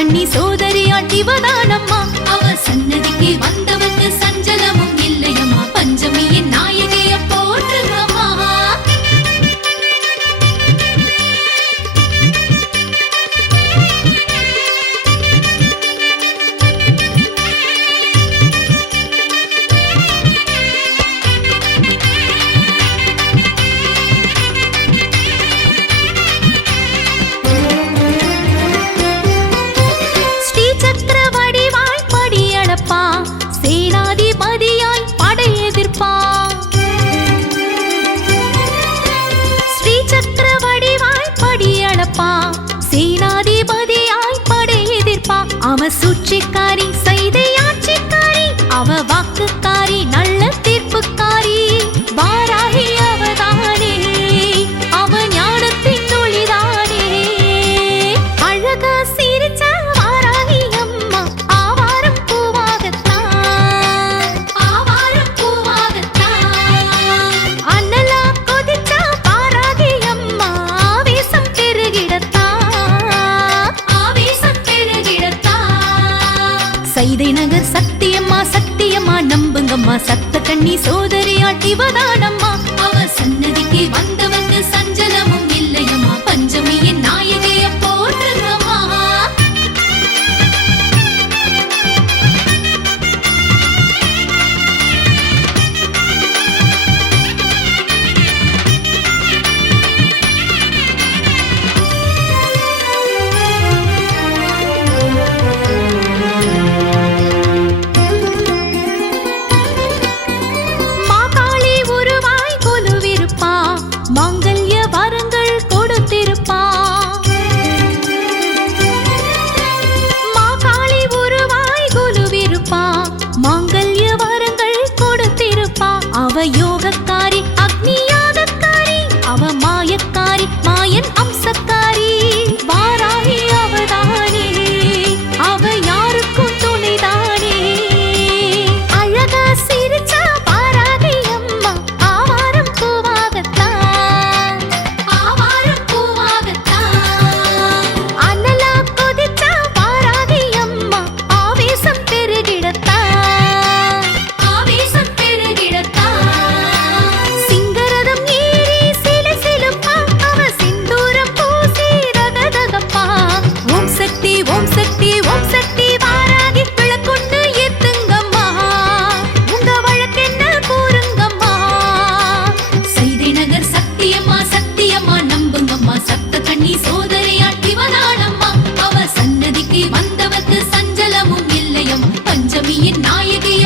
கண்ணி சோதரியாள் இவதானம்மா. அவ சன்னதிக்கு வந்தவங்க சஞ்சலமும் இல்லையம்மா. பஞ்சமியின் நாயகிய போற்றுங்கம்மா. சேனாதிபதியாய் படையெதிர்ப்பா. ஸ்ரீ சக்கரவடிவாய் படியளப்பா. சேனாதிபதியாய் படையெதிர்ப்பா. அவ சூழ்ச்சிக்காரி சைதையாட்சிக்காரி. அவ வாக்குக்காரி நல்ல தீர்ப்புக்காரி. வாராகி அவதானே. அவ ஞானத்தின் ஒளிதானே. அழகா சிரிச்ச வாராகி அம்மா. ஆவாரம் பூவாகத்தான். ஆவாரம் பூவாகத்தான். அண்ணலா கொதிச்ச வாராகி அம்மா. ஆவேசம் பெருகிடத்தான். ஆவேசம் பெருகிடத்தான். சைதை நகர் சத்தியம்மா சத்தியம்மா நம்புங்கம்மா. சத்த கண்ணி சோதரியாள் இவதானம்மா. அவ சன்னதிக்கு வந்தவங்க சஞ்சலமும் இல்லையம்மா. பஞ்சமியின் நாயகிய போற்றுங்கம்மா. மாகாளி உருவாய் கொலுவிருப்பா. மாங்கல்ய வரங்கள் கொடுத்திருப்பா. மாகாளி உருவாய் கொலுவிருப்பா. மாங்கல்ய வரங்கள் கொடுத்திருப்பா. அவ யோகக்காரி அக்னியாகக்காரி. அவ மாயக்காரி மாயன் அம்சக்காரி. வாராகி அவதானே. அவ யாருக்கும் துணைதானே. அழகா சிரிச்ச வாராகி அம்மா. ஆவாரம் பூவாகத்தான். ஆவாரம் பூவாகத்தான். அனலா கொதிச்ச வாராகி அம்மா. ஆவேசம் பெருகிடத்தான். ஆவேசம் பெருகிடத்தான். சிங்கரதம் ஏறி சிலு சிலுப்பா. அவ சிந்தூரம் பூசி ரகதகப்பா. ஓம் சக்தி ஓம் சக்தி ஓம் சக்தி வாராகி. விளக்கொண்டு ஏத்துங்கம்மா. உங்க வழக்கென்ன கூறுங்கம்மா. சைதை நகர் சத்தியம்மா சத்தியம்மா நம்புங்கம்மா. சத்த கண்ணி சோதரியாள் இவதானம்மா. அவ சன்னதிக்கு வந்தவர்க்கு சஞ்சலமும் இல்லையம்மா. பஞ்சமியின் நாயகிய